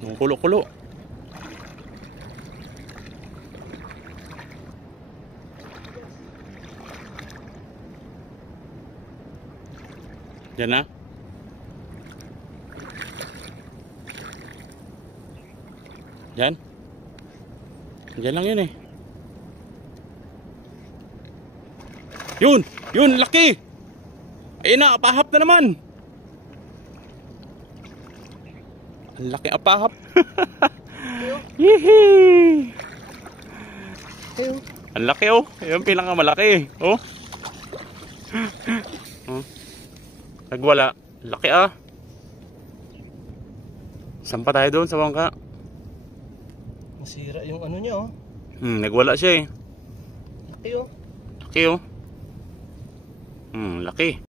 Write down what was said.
Yung kulo-kulo. Diyan na. Diyan. Diyan lang yun eh. Yun! Yun! Laki! Ayun na! Apahap na naman! Ang laki apahap! Yehey! Ang laki oh! Yung pinakamalaki oh! Nagwala. Laki ah! Saan pa tayo doon sa bangka? Masira yung ano niya oh. Nagwala siya eh. Laki oh. Laki oh. Laki.